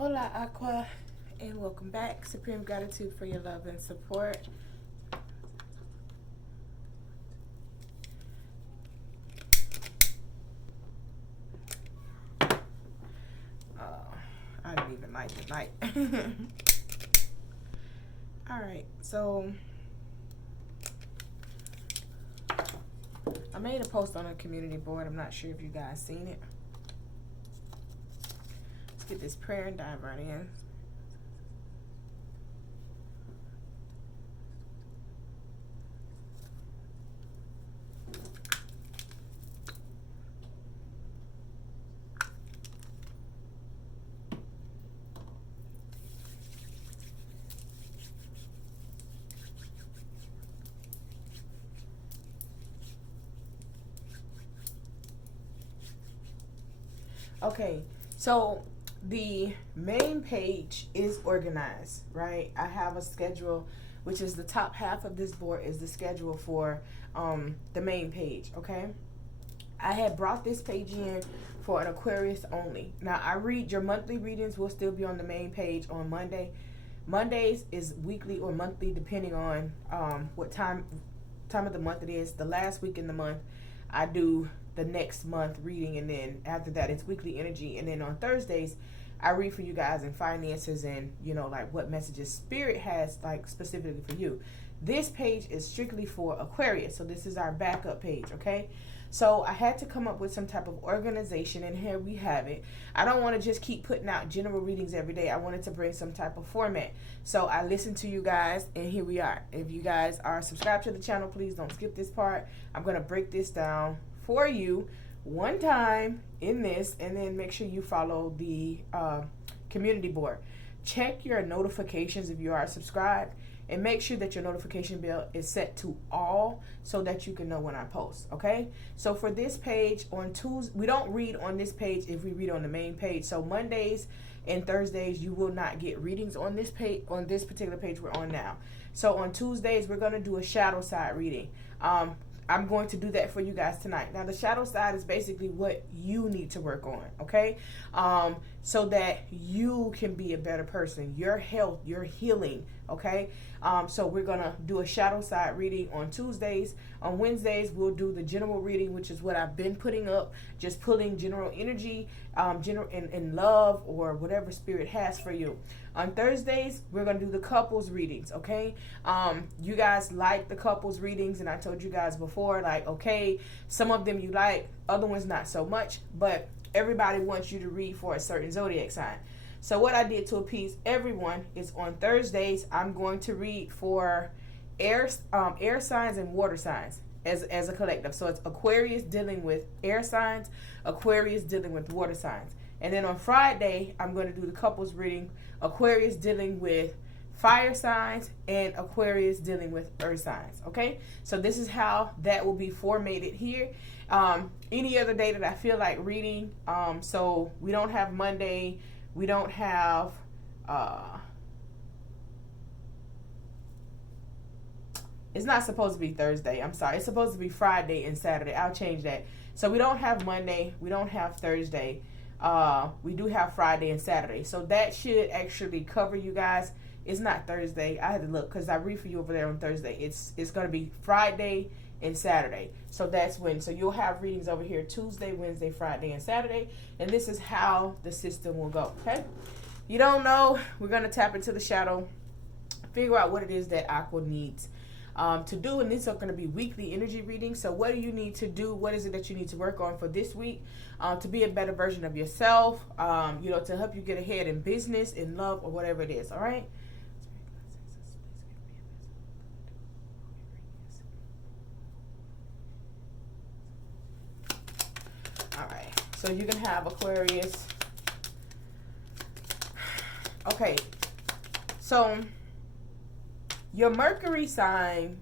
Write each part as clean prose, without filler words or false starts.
Hola Aqua, and welcome back. Supreme gratitude for your love and support. I didn't even like the light. Alright, so I made a post on a community board. I'm not sure if you guys seen it. Let's get this prayer and dive right in. Okay, so the main page is organized, right? I have a schedule, which is the top half of this board is the schedule for the main page, okay? I had brought this page in for an Aquarius only. Now, I read your monthly readings will still be on the main page on Monday. Mondays is weekly or monthly, depending on what time of the month it is. The last week in the month, I do the next month reading, and then after that it's weekly energy, and then on Thursdays I read for you guys in finances and like what messages spirit has like specifically for you. This page is strictly for Aquarius, so this is our backup page, okay? So I had to come up with some type of organization, and here we have it. I don't want to just keep putting out general readings every day. I wanted to bring some type of format. So I listened to you guys, and here we are. If you guys are subscribed to the channel, please don't skip this part. I'm going to break this down for you one time in this, and then make sure you follow the community board. Check your notifications if you are subscribed, and make sure that your notification bell is set to all so that you can know when I post, okay? So for this page on Tuesday, we don't read on this page if we read on the main page. So Mondays and Thursdays, you will not get readings on this page, on this particular page we're on now. So on Tuesdays, we're going to do a shadow side reading. I'm going to do that for you guys tonight. Now, the shadow side is basically what you need to work on, okay? So that you can be a better person, your health, your healing, okay? So we're going to do a shadow side reading on Tuesdays. On Wednesdays, we'll do the general reading, which is what I've been putting up, just pulling general energy, general in love or whatever spirit has for you. On Thursdays, we're going to do the couples readings, okay? You guys like the couples readings, and I told you guys before, like, okay, some of them you like, other ones not so much, but everybody wants you to read for a certain zodiac sign. So what I did to appease everyone is on Thursdays, I'm going to read for air signs and water signs as a collective. So it's Aquarius dealing with air signs, Aquarius dealing with water signs. And then on Friday, I'm going to do the couples reading, Aquarius dealing with fire signs and Aquarius dealing with earth signs, okay? So this is how that will be formatted here. Any other day that I feel like reading, so we don't have Monday, we don't have it's not supposed to be Thursday, I'm sorry, it's supposed to be Friday and Saturday. I'll change that. So we don't have Monday, we don't have Thursday, we do have Friday and Saturday. So that should actually cover you guys. It's not Thursday. I had to look because I read for you over there on Thursday. It's going to be Friday and Saturday. So that's when. So you'll have readings over here Tuesday, Wednesday, Friday, and Saturday. And this is how the system will go. Okay. You don't know. We're going to tap into the shadow. Figure out what it is that Aqua needs to do. And these are going to be weekly energy readings. So what do you need to do? What is it that you need to work on for this week to be a better version of yourself? To help you get ahead in business, in love, or whatever it is. All right. So you can have Aquarius. Okay. So your Mercury sign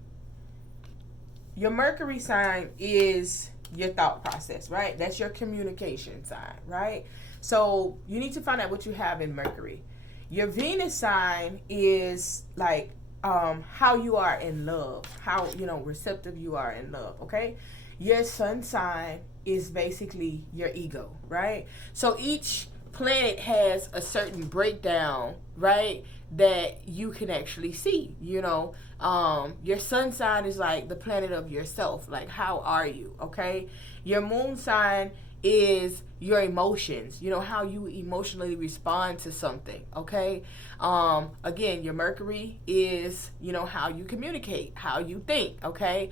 is your thought process, right? That's your communication sign, right? So you need to find out what you have in Mercury. Your Venus sign is like how you are in love, how receptive you are in love, okay? Your Sun sign is basically your ego, right? So each planet has a certain breakdown, right, that you can actually see. You know, your sun sign is like the planet of yourself. Like, how are you? Okay. Your moon sign is your emotions, you know, how you emotionally respond to something. Okay. Again, your Mercury is, you know, how you communicate, how you think. Okay.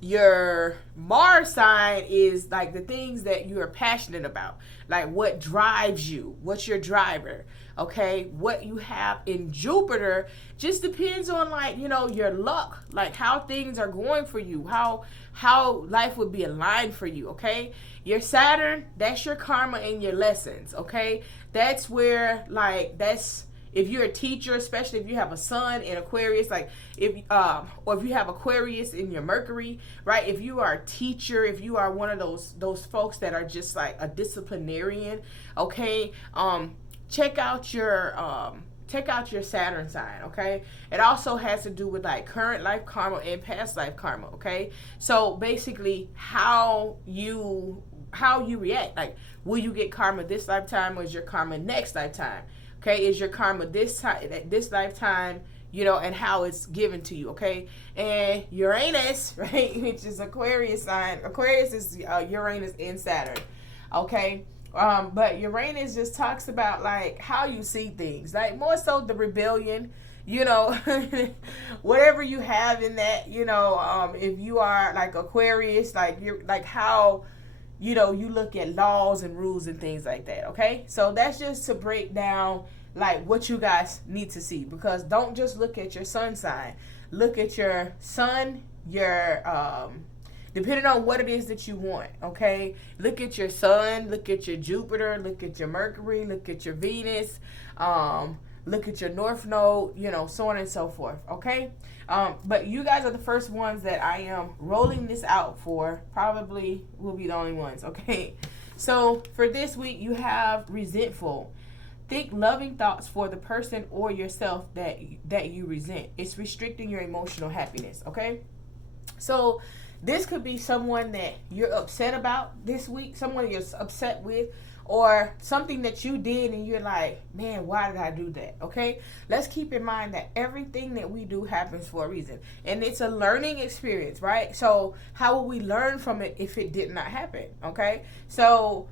Your Mars sign is like the things that you are passionate about, like what drives you, what's your driver. Okay, what you have in Jupiter just depends on, like, you know, your luck, like how things are going for you, how life would be aligned for you. Okay, your Saturn, that's your karma and your lessons. Okay, that's where, like, that's if you're a teacher, especially if you have a sun in Aquarius, like or if you have Aquarius in your Mercury, right? If you are a teacher, if you are one of those folks that are just like a disciplinarian, okay, check out your Saturn sign. Okay, it also has to do with like current life karma and past life karma. Okay, so basically how you react, like, will you get karma this lifetime, or is your karma next lifetime? Okay, is your karma this lifetime, you know, and how it's given to you. Okay, and Uranus, right, which is Aquarius sign. Aquarius is Uranus and Saturn. Okay, but Uranus just talks about like how you see things, like more so the rebellion, you know, whatever you have in that, you know, if you are like Aquarius, like you're like how, you know, you look at laws and rules and things like that. Okay, so that's just to break down like what you guys need to see, because don't just look at your sun sign, look at your sun, your depending on what it is that you want. Okay, look at your sun, look at your Jupiter, look at your Mercury, look at your Venus, look at your North Node, you know, so on and so forth. Okay, but you guys are the first ones that I am rolling this out for. Probably will be the only ones. Okay, so for this week you have resentful. Think loving thoughts for the person or yourself that you resent. It's restricting your emotional happiness. Okay, so this could be someone that you're upset about this week, someone you're upset with, or something that you did and you're like, man, why did I do that? Okay, let's keep in mind that everything that we do happens for a reason, and it's a learning experience, right? So how will we learn from it if it did not happen? Okay, so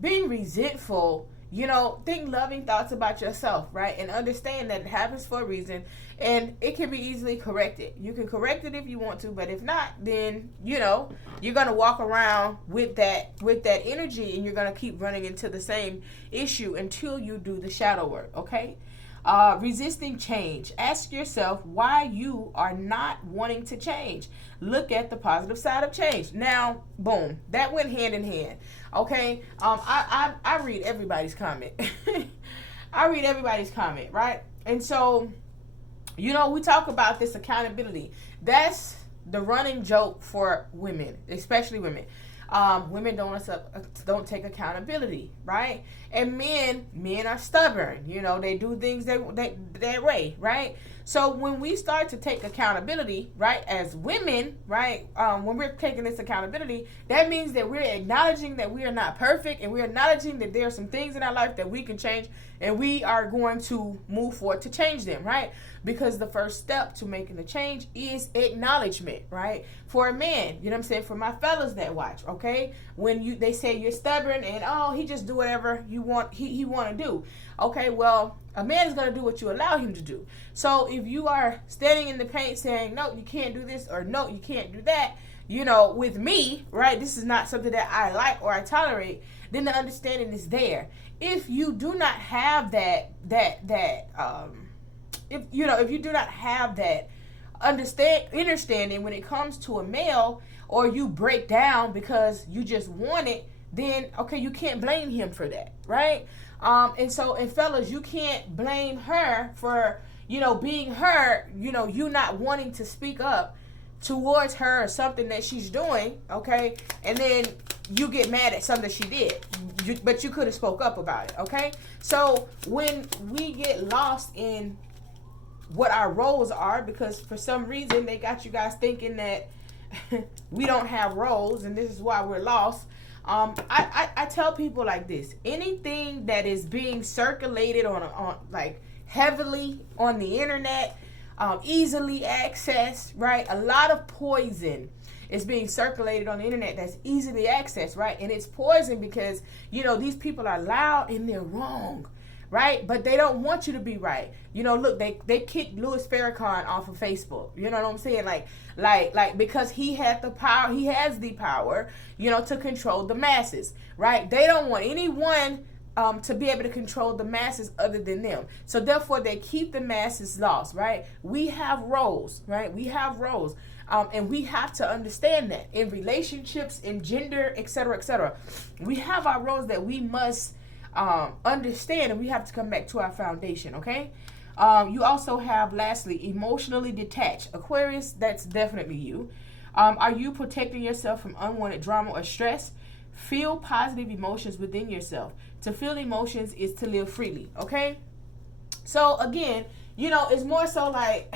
being resentful, you know, think loving thoughts about yourself, right? And understand that it happens for a reason, and it can be easily corrected. You can correct it if you want to, but if not, then, you know, you're going to walk around with that energy, and you're going to keep running into the same issue until you do the shadow work. Okay, resisting change. Ask yourself why you are not wanting to change. Look at the positive side of change. Now, boom, that went hand in hand. Okay, I read everybody's comment. I read everybody's comment, right? And so, you know, we talk about this accountability. That's the running joke for women, especially women. Women don't take accountability, right? And men are stubborn. You know, they do things their way, right? So when we start to take accountability, right, as women, right, when we're taking this accountability, that means that we're acknowledging that we are not perfect, and we're acknowledging that there are some things in our life that we can change, and we are going to move forward to change them, right? Because the first step to making the change is acknowledgement, right? For a man, you know what I'm saying? For my fellas that watch, okay? When they say you're stubborn and, oh, he just do whatever you want, he want to do. Okay, well, a man is going to do what you allow him to do. So if you are standing in the paint saying, no, you can't do this, or no, you can't do that, you know, with me, right, this is not something that I like or I tolerate, then the understanding is there. If you do not have if you do not have that understanding when it comes to a male, or you break down because you just want it, then okay, you can't blame him for that, right? And fellas, you can't blame her for, you know, being her, you know, you not wanting to speak up towards her or something that she's doing, okay? And then you get mad at something she did, but you could have spoke up about it, okay? So when we get lost in what our roles are, because for some reason they got you guys thinking that we don't have roles, and this is why we're lost. I tell people like this: anything that is being circulated on like heavily on the internet, easily accessed, right? A lot of poison is being circulated on the internet that's easily accessed, right? And it's poison because, you know, these people are loud and they're wrong, right? But they don't want you to be right. You know, look, they kicked Louis Farrakhan off of Facebook. You know what I'm saying? Like because he had the power, he has the power, you know, to control the masses, right? They don't want anyone to be able to control the masses other than them. So therefore they keep the masses lost, right? We have roles, right? We have roles. And we have to understand that in relationships, in gender, etc., etc. We have our roles that we must understand, and we have to come back to our foundation, okay? You also have, lastly, emotionally detached. Aquarius, that's definitely you. Are you protecting yourself from unwanted drama or stress? Feel positive emotions within yourself. To feel emotions is to live freely, okay? So, again, you know, it's more so like...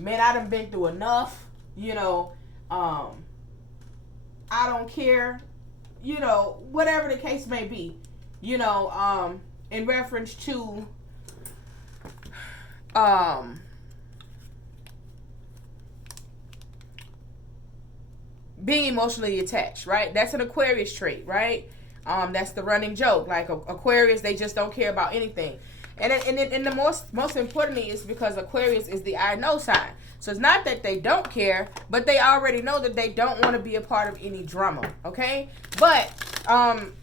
Man, I done been through enough, you know, I don't care, you know, whatever the case may be, you know, in reference to, being emotionally attached, right? That's an Aquarius trait, right? That's the running joke. Like Aquarius, they just don't care about anything. And the most importantly is because Aquarius is the I know sign. So it's not that they don't care, but they already know that they don't want to be a part of any drama, okay? But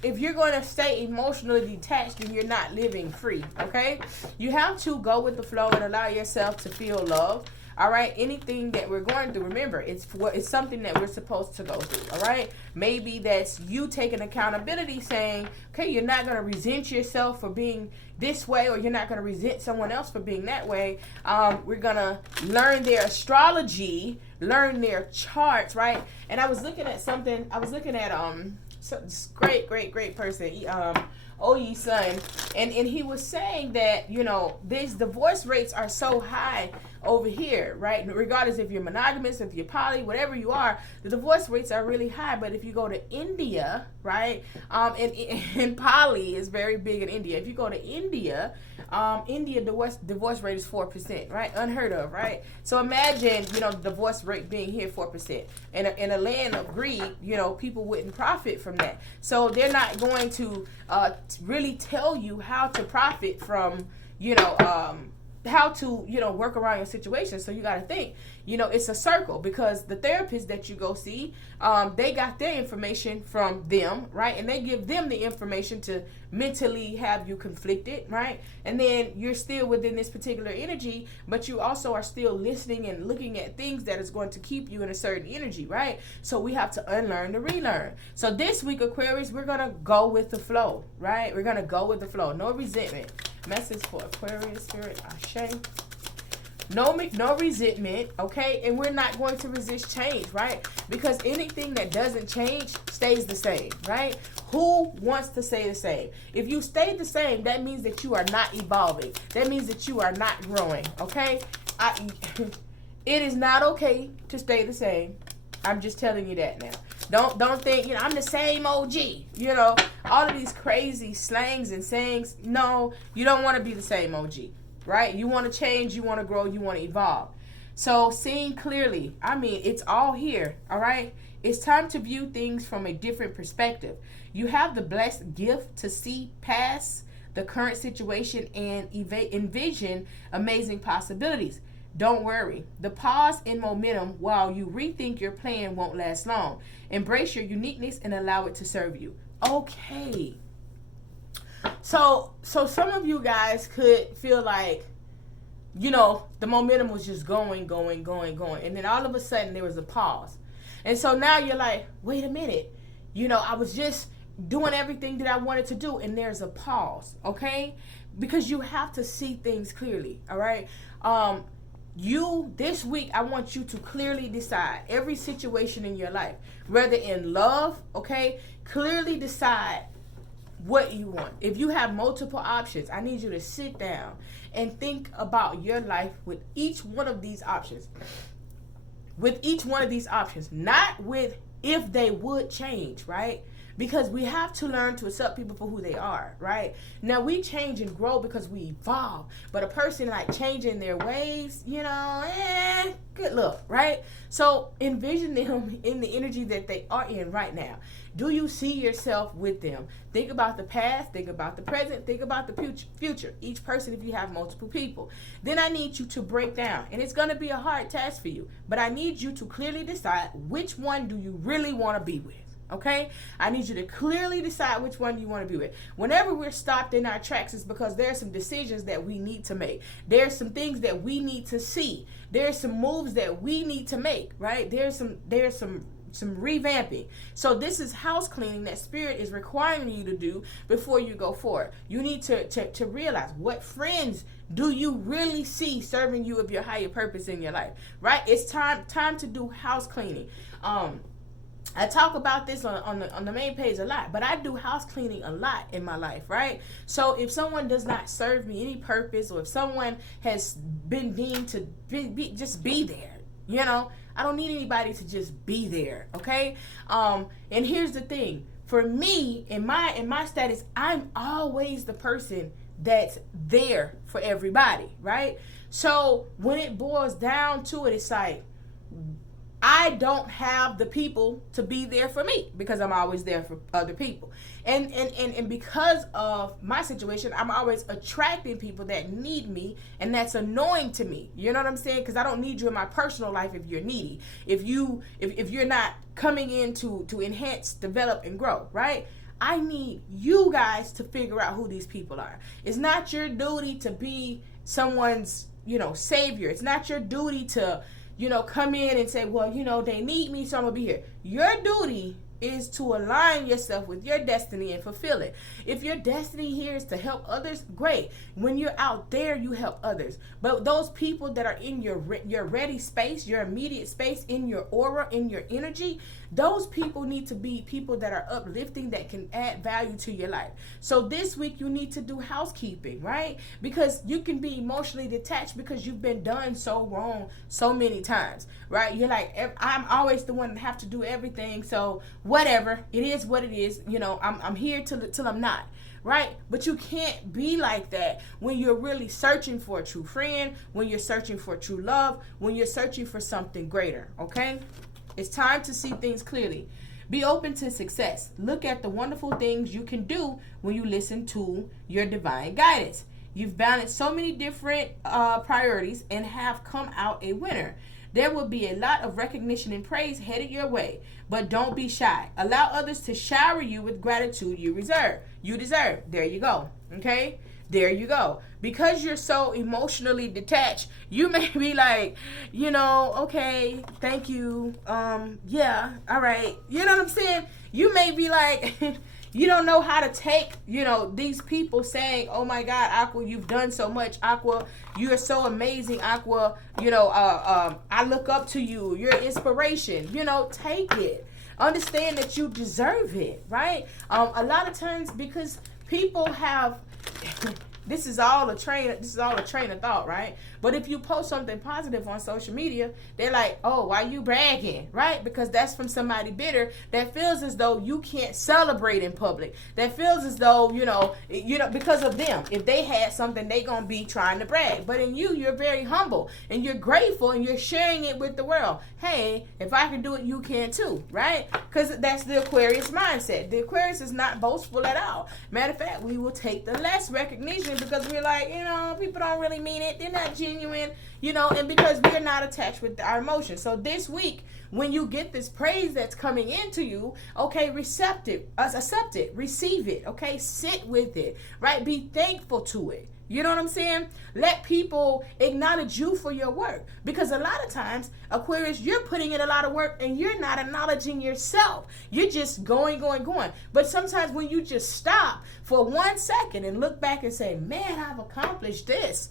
if you're going to stay emotionally detached, then you're not living free, okay? You have to go with the flow and allow yourself to feel love. All right, anything that we're going through, remember, it's something that we're supposed to go through. All right, maybe that's you taking accountability, saying, okay, you're not going to resent yourself for being this way, or you're not going to resent someone else for being that way. We're going to learn their astrology, learn their charts, right? And I was looking at something. I was looking at this great person, Oye's son, and he was saying that, you know, these divorce rates are so high over here, right? Regardless if you're monogamous, if you're poly, whatever you are, the divorce rates are really high. But if you go to India, right, and poly is very big in India. If you go to India, India divorce rate is 4%, right? Unheard of, right? So imagine, you know, the divorce rate being here 4%. In a land of greed, you know, people wouldn't profit from that. So they're not going to really tell you how to profit from, you know, how to, you know, work around your situation. So you got to think, you know, it's a circle, because the therapist that you go see, they got their information from them, right? And they give them the information to mentally have you conflicted, right? And then you're still within this particular energy, but you also are still listening and looking at things that is going to keep you in a certain energy, right? So we have to unlearn to relearn. So this week, Aquarius, we're going to go with the flow, right? We're going to go with the flow. No resentment. Message for Aquarius spirit, Ashe. No resentment, okay? And we're not going to resist change, right? Because anything that doesn't change stays the same, right? Who wants to stay the same? If you stay the same, that means that you are not evolving. That means that you are not growing, okay? It is not okay to stay the same. I'm just telling you that now. Don't think, you know, I'm the same OG. You know, all of these crazy slangs and sayings. No, you don't want to be the same OG, right? You want to change, you want to grow, you want to evolve. So seeing clearly, I mean, it's all here, all right? It's time to view things from a different perspective. You have the blessed gift to see past the current situation and envision amazing possibilities. Don't worry. The pause in momentum while you rethink your plan won't last long. Embrace your uniqueness and allow it to serve you. Okay. So some of you guys could feel like, you know, the momentum was just going. And then all of a sudden there was a pause. And so now you're like, wait a minute. You know, I was just doing everything that I wanted to do, and there's a pause, okay? Because you have to see things clearly, all right? This week, I want you to clearly decide every situation in your life, whether in love, okay? Clearly decide what you want. If you have multiple options, I need you to sit down and think about your life with each one of these options. With each one of these options, not with if they would change, right? Because we have to learn to accept people for who they are, right? Now, we change and grow because we evolve. But a person like changing their ways, good luck, right? So envision them in the energy that they are in right now. Do you see yourself with them? Think about the past, think about the present, think about the future. Each person, if you have multiple people. Then I need you to break down. And it's going to be a hard task for you. But I need you to clearly decide which one do you really want to be with. Okay, I need you to clearly decide which one you want to be with. Whenever we're stopped in our tracks, it's because there are some decisions that we need to make. There's some things that we need to see. There's some moves that we need to make, right? There's some revamping. So this is house cleaning that Spirit is requiring you to do before you go forward. You need to realize what friends do you really see serving you of your higher purpose in your life, right? It's time to do house cleaning. I talk about this on the main page a lot, but I do house cleaning a lot in my life, right? So if someone does not serve me any purpose, or if someone has been deemed to just be there, I don't need anybody to just be there, okay? And here's the thing. For me, in my status, I'm always the person that's there for everybody, right? So when it boils down to it, it's like, I don't have the people to be there for me because I'm always there for other people. And because of my situation, I'm always attracting people that need me, and that's annoying to me. You know what I'm saying? Because I don't need you in my personal life if you're needy. If you're not coming in to enhance, develop, and grow, right? I need you guys to figure out who these people are. It's not your duty to be someone's, savior. It's not your duty to come in and say, well, they need me, so I'm going to be here. Your duty is to align yourself with your destiny and fulfill it. If your destiny here is to help others, great. When you're out there, you help others. But those people that are in your ready space, your immediate space, in your aura, in your energy, those people need to be people that are uplifting, that can add value to your life. So this week you need to do housekeeping, right? Because you can be emotionally detached because you've been done so wrong so many times, right? You're like, I'm always the one that have to do everything, so whatever, it is what it is. I'm here till I'm not. Right? But you can't be like that when you're really searching for a true friend, when you're searching for true love, when you're searching for something greater, okay? It's time to see things clearly. Be open to success. Look at the wonderful things you can do when you listen to your divine guidance. You've balanced so many different priorities and have come out a winner. There will be a lot of recognition and praise headed your way, but don't be shy. Allow others to shower you with gratitude you deserve. There you go. Okay? There you go. Because you're so emotionally detached, you may be like, okay, thank you. Yeah, all right. You know what I'm saying? You may be like, you don't know how to take, these people saying, oh my God, Aqua, you've done so much. Aqua, you're so amazing. Aqua, I look up to you. You're inspiration. Take it. Understand that you deserve it, right? A lot of times, because people have this is all a train of thought, right? But if you post something positive on social media, they're like, oh, why you bragging, right? Because that's from somebody bitter that feels as though you can't celebrate in public. That feels as though, because of them. If they had something, they gonna be trying to brag. But in you, you're very humble and you're grateful and you're sharing it with the world. Hey, if I can do it, you can too, right? Because that's the Aquarius mindset. The Aquarius is not boastful at all. Matter of fact, we will take the less recognition because we're like, people don't really mean it. They're not genuine, and because we're not attached with our emotions. So this week, when you get this praise that's coming into you, okay, accept it, receive it, okay, sit with it, right? Be thankful to it. You know what I'm saying? Let people acknowledge you for your work. Because a lot of times, Aquarius, you're putting in a lot of work and you're not acknowledging yourself. You're just going. But sometimes when you just stop for 1 second and look back and say, man, I've accomplished this.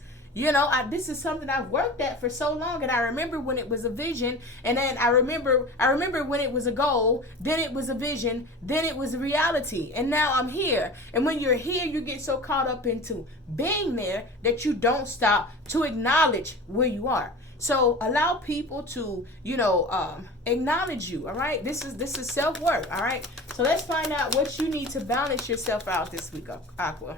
This is something I've worked at for so long, and I remember when it was a vision, and then I remember when it was a goal, then it was a vision, then it was a reality, and now I'm here. And when you're here, you get so caught up into being there that you don't stop to acknowledge where you are. So allow people to, you know, acknowledge you. All right. This is self-work. All right. So let's find out what you need to balance yourself out this week, Aqua.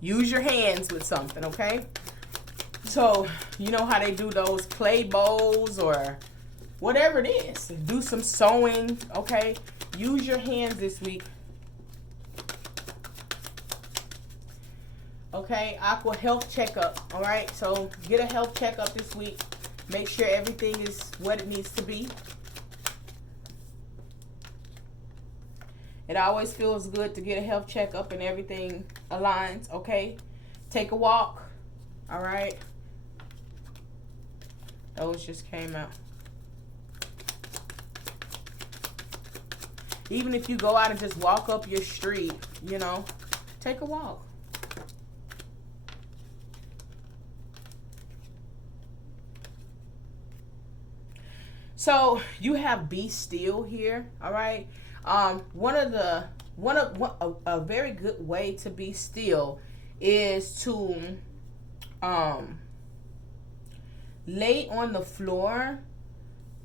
Use your hands with something, okay? So, you know how they do those clay bowls or whatever it is. Do some sewing, okay? Use your hands this week. Okay, Aqua, health checkup, all right? So, get a health checkup this week. Make sure everything is what it needs to be. It always feels good to get a health checkup and everything aligns, okay? Take a walk, all right? Those just came out. Even if you go out and just walk up your street, you know, take a walk. So you have be still here, all right? A very good way to be still is to lay on the floor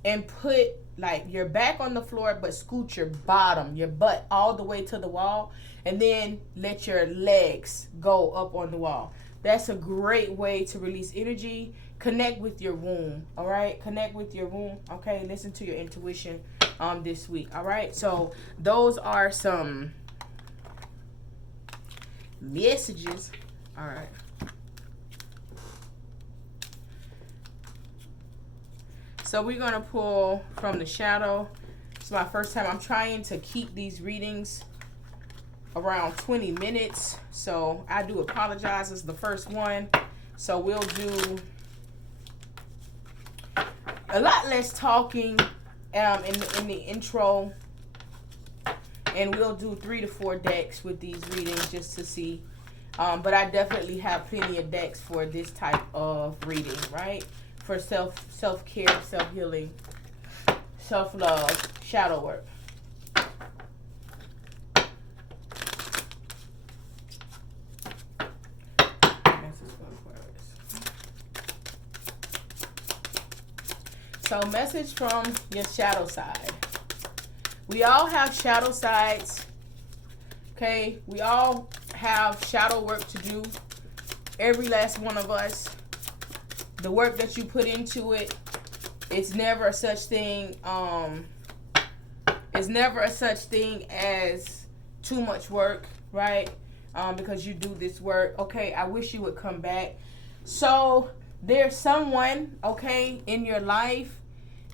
and put like your back on the floor, but scoot your butt all the way to the wall, and then let your legs go up on the wall. That's a great way to release energy. Connect with your womb, all right? Connect with your womb, okay? Listen to your intuition this week, all right? So those are some messages, all right? So we're going to pull from the shadow. It's my first time. I'm trying to keep these readings around 20 minutes. So I do apologize. It's the first one. So we'll do a lot less talking in the intro. And we'll do 3 to 4 decks with these readings just to see. But I definitely have plenty of decks for this type of reading, right? For self-care, self-healing, self-love, shadow work. So message from your shadow side. We all have shadow sides. Okay, we all have shadow work to do. Every last one of us. The work that you put into it, it's never a such thing. It's never a such thing as too much work, right? Because you do this work. Okay, I wish you would come back. So there's someone, okay, in your life.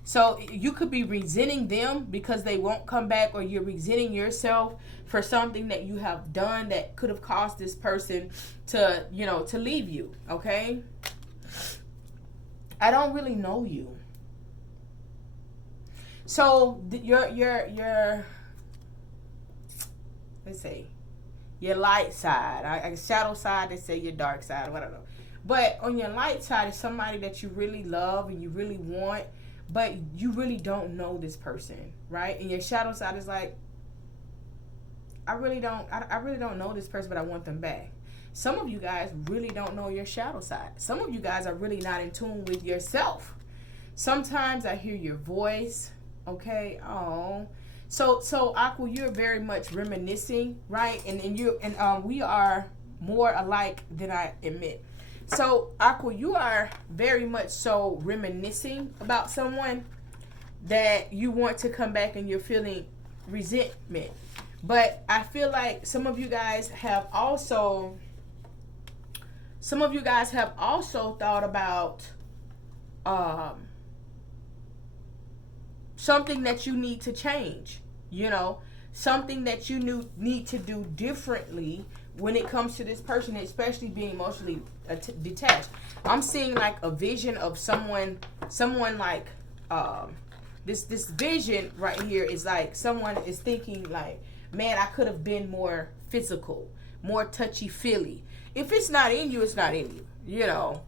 So you could be resenting them because they won't come back, or you're resenting yourself for something that you have done that could have caused this person to, you know, to leave you, okay? I don't really know you. So your let's say your light side, shadow side, they say your dark side, whatever. But on your light side is somebody that you really love and you really want, but you really don't know this person, right? And your shadow side is like, I really don't know this person, but I want them back. Some of you guys really don't know your shadow side. Some of you guys are really not in tune with yourself. Sometimes I hear your voice, okay? Oh, so Aqua, you're very much reminiscing, right? And we are more alike than I admit. So Aqua, you are very much so reminiscing about someone that you want to come back, and you're feeling resentment. But I feel like some of you guys have also thought about something that you need to change, you know, something that you need to do differently when it comes to this person, especially being emotionally detached. I'm seeing like a vision of someone like this vision right here is like someone is thinking like, man, I could have been more physical, more touchy-feely. If it's not in you, it's not in you, you know.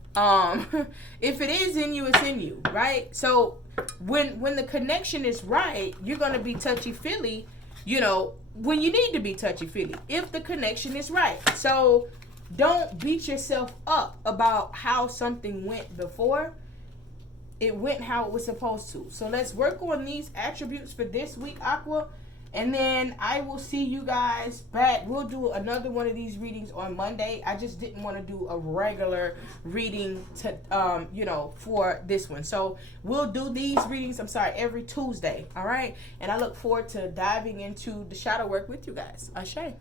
If it is in you, it's in you, right? So when the connection is right, you're going to be touchy-feely, you know, when you need to be touchy-feely, if the connection is right. So don't beat yourself up about how something went before. It went how it was supposed to. So let's work on these attributes for this week, Aqua. And then I will see you guys back. We'll do another one of these readings on Monday. I just didn't want to do a regular reading to, you know, for this one. So we'll do these readings, every Tuesday. All right. And I look forward to diving into the shadow work with you guys. Ashe.